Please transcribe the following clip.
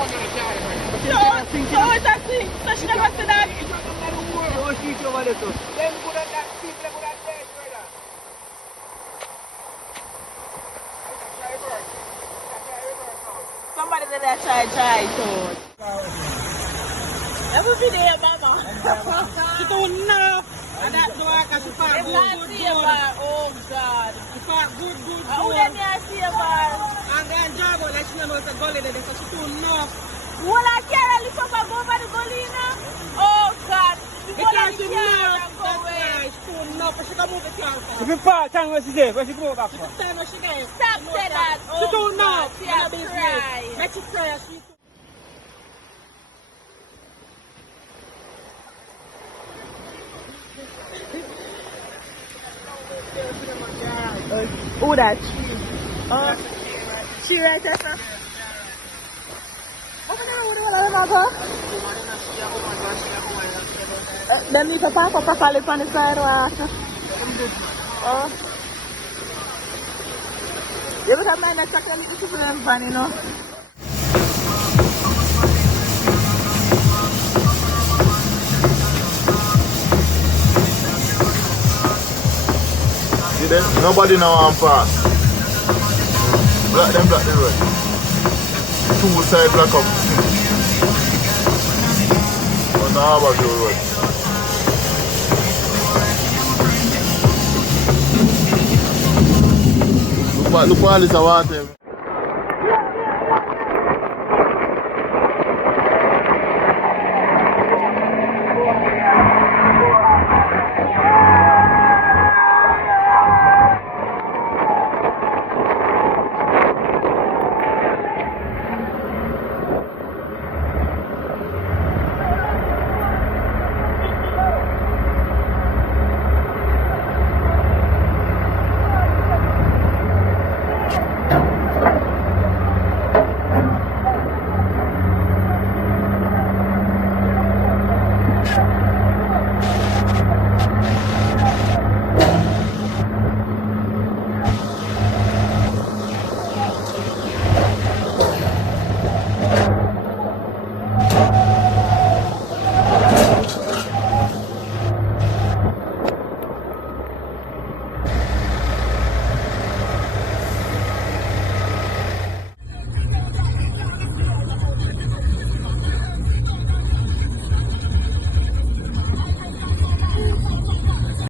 So it's a thing. So she never said that. Somebody that I try to. Every video, mama. She don't know. And that's why I can park good. Oh God. She park good. Who let me see a bar? And then job like she knows the gully there, so she don't know. Well, I can't lift up and go over the gully now. Oh God. Because she knows that's why she don't know, but she can move the car. If you park, tell me what she did. Where she go back from? Tell me what she did. Stop saying that. She don't know. She has cried. Let you cry. Who that? She right there, sir. Them need to park up properly on the sidewalk. Oh. You better mind that truck and need to put them van, you know. See them? Nobody now on pass. Block the road. Two side block up. On the Harbourview Road. Look at all this water.